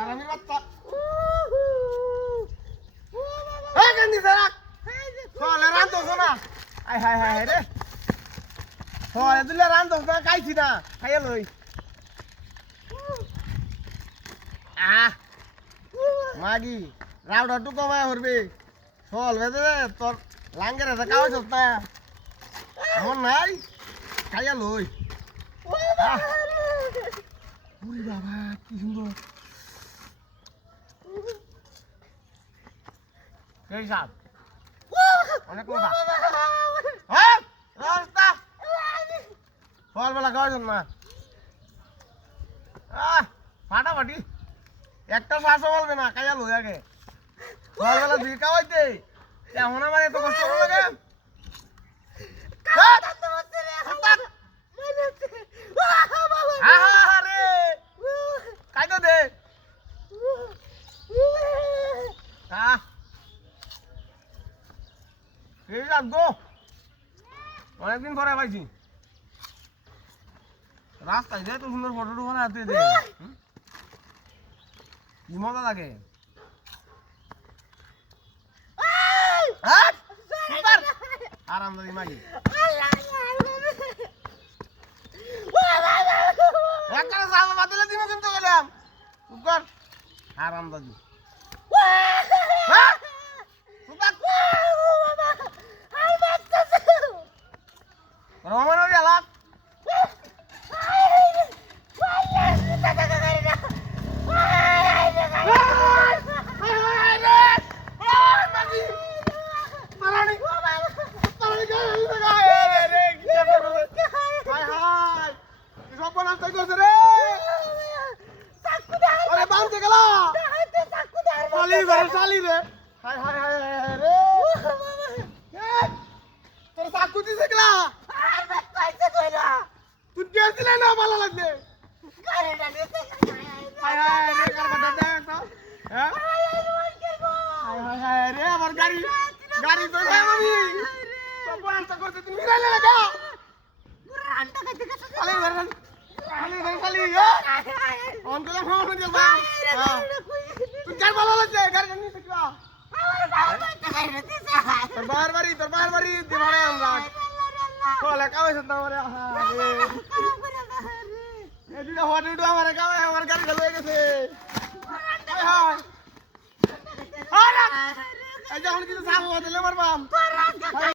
হারামির বাচ্চা এই গন্ডি সারা চলে রান তো শোনা আই হাই হাই রে চলে দিলে রান তো না খাইছি না খাইয়া লই মাগি রাউডা টু কমায় হরবে চল বেদে তোর লাঙ্গের হাতে কাগজ না এমন নাই খাইয়া লই ওরে বাবা কি সুন্দর এই সাপ অনেক কথা হ্যাঁ রাস্তা সকালবেলা খাওয়াই না ফাটাফাটি একটা শ্বাসও বলবে না খাইয়া লই আগে সকালবেলা দুই খাওয়াইতে এখন আমার এত কষ্ট করে লাগে খাইতে দে অনেকদিন পরে পাইছি রাস্তায় যে এত সুন্দর ফটো টু বানাতে দে কি মজা লাগে আরামদারি মাগি একটা সামনে বাদলে দিব কিন্তু গেলাম উপর আরামদারি রহমান এলাক গাড়ি তো আমি সব করতে তুমি মিরাইলে লাগা রানটা খাইতে গেছে খালি অন করে ফোন করে যা তুই কার ভালো লাগছে গাড়ি নিয়ে শিখবা তোর বারবারই দিবারে আমরা কোলা কাওই সত্তা মারে এই দুটা হোটেল আমারে কাওই আমার গাড়ি চলে গেছে হাই হাই আরে এই যখন কিছু সাবো দিলে মারবাম